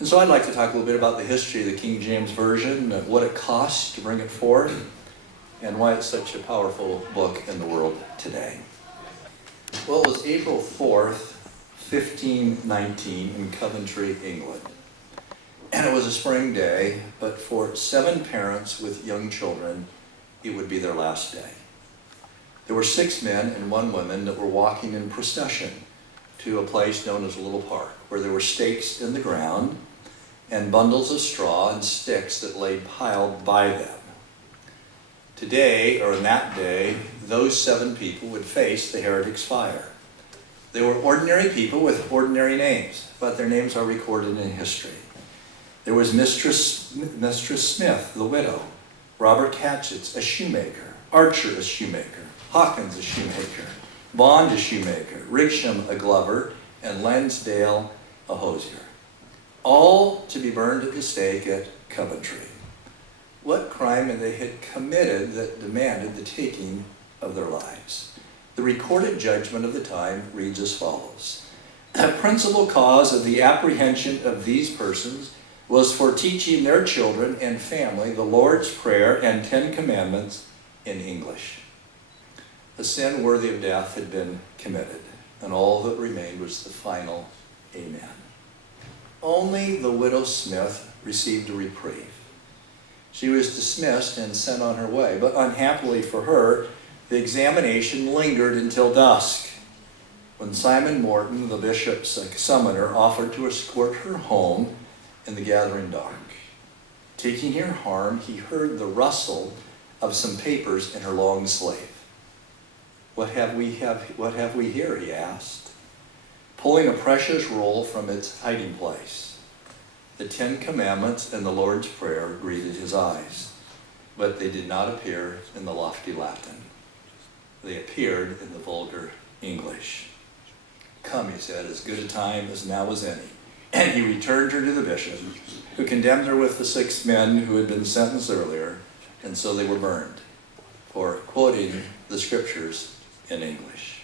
And so I'd like to talk a little bit about the history of the King James Version, what it cost to bring it forth, and why it's such a powerful book in the world today. Well, it was April 4th, 1519 in Coventry, England. And it was a spring day, but for 7 parents with young children, it would be their last day. There were 6 men and 1 woman that were walking in procession to a place known as a little park, where there were stakes in the ground and bundles of straw and sticks that lay piled by them. Today, or in that day, those 7 people would face the heretic's fire. They were ordinary people with ordinary names, but their names are recorded in history. There was Mistress Smith, the widow, Robert Catchets, a shoemaker, Archer, a shoemaker, Hawkins, a shoemaker, Bond, a shoemaker, Rigsham, a glover, and Lansdale, a hosier. All to be burned at the stake at Coventry. What crime had they committed that demanded the taking of their lives? The recorded judgment of the time reads as follows. A principal cause of the apprehension of these persons was for teaching their children and family the Lord's Prayer and 10 Commandments in English. A sin worthy of death had been committed, and all that remained was the final Amen. Only the widow Smith received a reprieve. She was dismissed and sent on her way, but unhappily for her, the examination lingered until dusk, when Simon Morton, the bishop's summoner, offered to escort her home in the gathering dark. Taking her arm, he heard the rustle of some papers in her long sleeve. What have we here?" he asked, pulling a precious roll from its hiding place. The 10 Commandments and the Lord's Prayer greeted his eyes, but they did not appear in the lofty Latin. They appeared in the vulgar English. "Come," he said, "as good a time as now as any." And he returned her to the bishop, who condemned her with the 6 men who had been sentenced earlier, and so they were burned for quoting the scriptures in English.